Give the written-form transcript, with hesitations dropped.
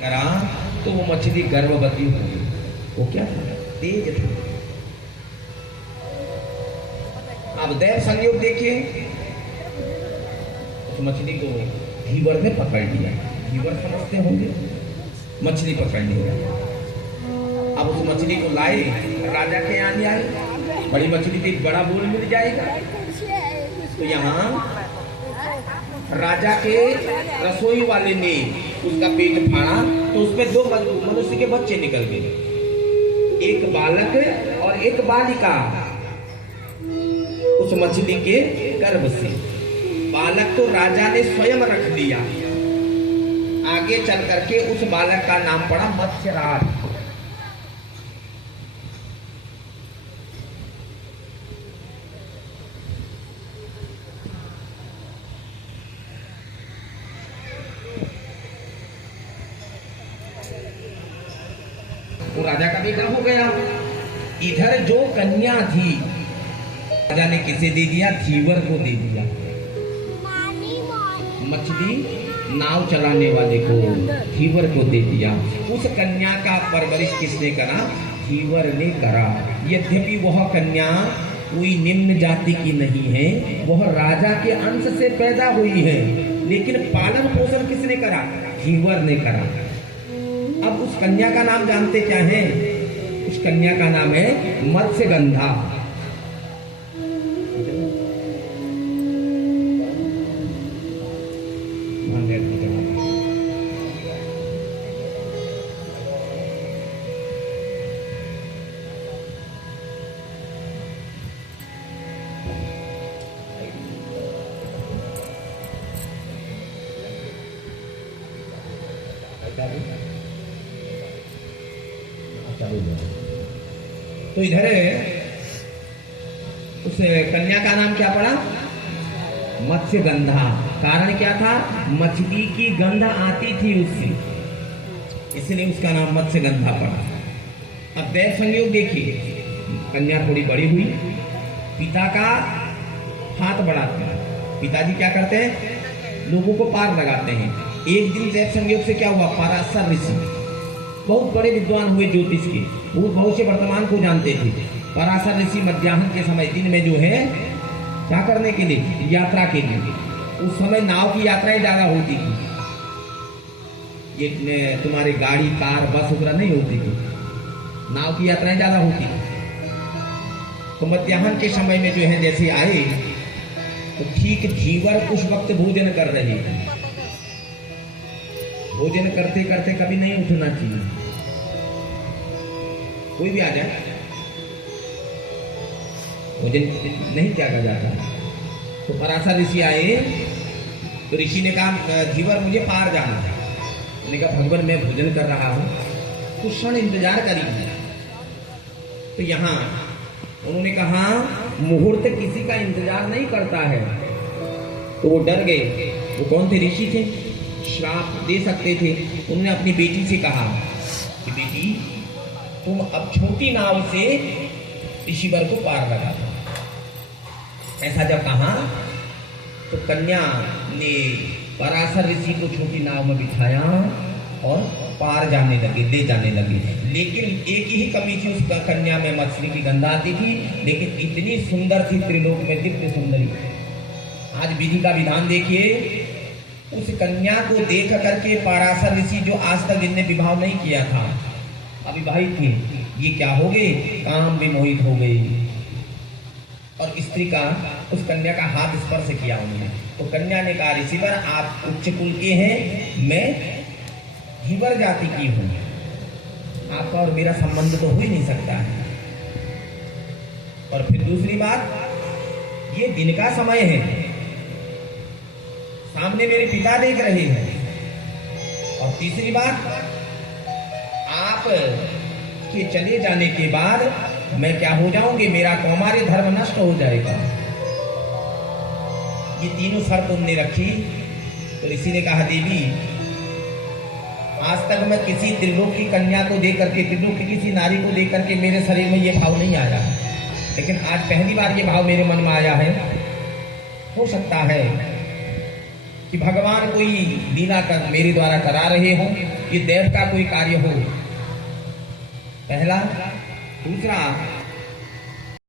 करा तो वो मछली गर्भवती हो गई। वो क्या था? तेज था। अब दैव संयोग देखिए, उस मछली को धीवर ने पकड़ लिया। धीवर समझते होंगे, मछली पकड़ लिया। अब उस मछली को लाए, राजा के यहाँ ले आए। बड़ी मछली थी, बड़ा बोल मिल जाएगा। तो यहाँ राजा के रसोई वाले ने उसका पेट फाड़ा तो उसमें दो मनुष्य के बच्चे निकल गए, एक बालक और एक बालिका। उस मछली के गर्भ से बालक तो राजा ने स्वयं रख लिया। आगे चल करके उस बालक का नाम पड़ा मत्स्यराज। तो राजा का बेटा हो गया। इधर जो कन्या थी, राजा ने किसे दे दिया? धीवर को दे दिया। मछली नाव चलाने वाले को, धीवर को दे दिया। उस कन्या का परवरिश किसने करा? धीवर ने करा। यद्यपि वह कन्या कोई निम्न जाति की नहीं है, वह राजा के अंश से पैदा हुई है, लेकिन पालन पोषण किसने करा? धीवर ने करा। अब उस कन्या का नाम जानते क्या है? उस कन्या का नाम है मत्स्यगंधा। तो इधर उस कन्या का नाम क्या पड़ा? मत्स्यगंधा। कारण क्या था? मछली की गंध आती थी उससे, इसलिए उसका नाम मत्स्यगंधा पड़ा। अब दैव संयोग देखिए, कन्या थोड़ी बड़ी हुई, पिता का हाथ बढ़ाते हैं। पिताजी क्या करते हैं? लोगों को पार लगाते हैं। एक दिन दैव संयोग से क्या हुआ? पराशर ऋषि बहुत बड़े विद्वान हुए, ज्योतिष के बहुत से वर्तमान को जानते थे। पराशर ऋषि मध्याह्न के समय, दिन में जो है क्या करने के लिए? यात्रा के लिए। उस समय नाव की यात्राएं ज्यादा होती थी, ये तुम्हारे गाड़ी कार बस वगैरह नहीं होती थी, नाव की यात्राएं ज्यादा होती थी। तो मध्याह्न के समय में जो है जैसे आए तो ठीक धीवर उस वक्त भोजन कर रहे थे। भोजन करते करते कभी नहीं उठना चाहिए, कोई भी आ जाए भोजन नहीं त्यागा जाता। तो पराशर ऋषि आए तो ऋषि ने कहा, धीवर मुझे पार जाना है। मैंने कहा, भगवान मैं भोजन कर रहा हूं, कुछ क्षण इंतजार करिए। तो यहाँ उन्होंने कहा, मुहूर्त किसी का इंतजार नहीं करता है। तो वो डर गए। वो कौन थे? ऋषि थे, श्राप दे सकते थे। उन्होंने अपनी बेटी से कहा कि बेटी तुम अब छोटी नाव से ऋषिवर को पार लगा दो। ऐसा जब कहा तो कन्या ने पराशर ऋषि को छोटी नाव में बिठाया और पार जाने लगे, ले जाने लगे। लेकिन एक ही कमी थी उस कन्या में, मछली की गंध आती थी, लेकिन इतनी सुंदर थी, त्रिलोक में दिव्य सुंदरी। आज विधि का विधान देखिए, उस कन्या को देख करके पराशर ऋषि, जो आज तक इनने विवाह नहीं किया था, अविवाहित थी, ये क्या हो गए? काम में मोहित हो गई। और स्त्री का, उस कन्या का हाथ स्पर्श किया उन्होंने। तो कन्या ने कहा, ऋषिवर आप उच्च कुल के हैं, मैं धीवर जाति की हूं, आपका और मेरा संबंध तो हो ही नहीं सकता है। और फिर दूसरी बात, ये दिन का समय है, सामने मेरे पिता देख रहे हैं। और तीसरी बात, आप के चले जाने के बाद मैं क्या हो जाऊंगी? मेरा कौमार्य धर्म नष्ट हो जाएगा। ये तीनों शर्त उन्होंने रखी। तो ऋषि ने कहा, देवी आज तक मैं किसी त्रिलोक की कन्या को देख करके, त्रिलोक की किसी नारी को देख करके मेरे शरीर में ये भाव नहीं आया, लेकिन आज पहली बार ये भाव मेरे मन में आया है। हो सकता है कि भगवान कोई लीला कर मेरे द्वारा करा रहे हो, ये देव का कोई कार्य हो। पहला। दूसरा,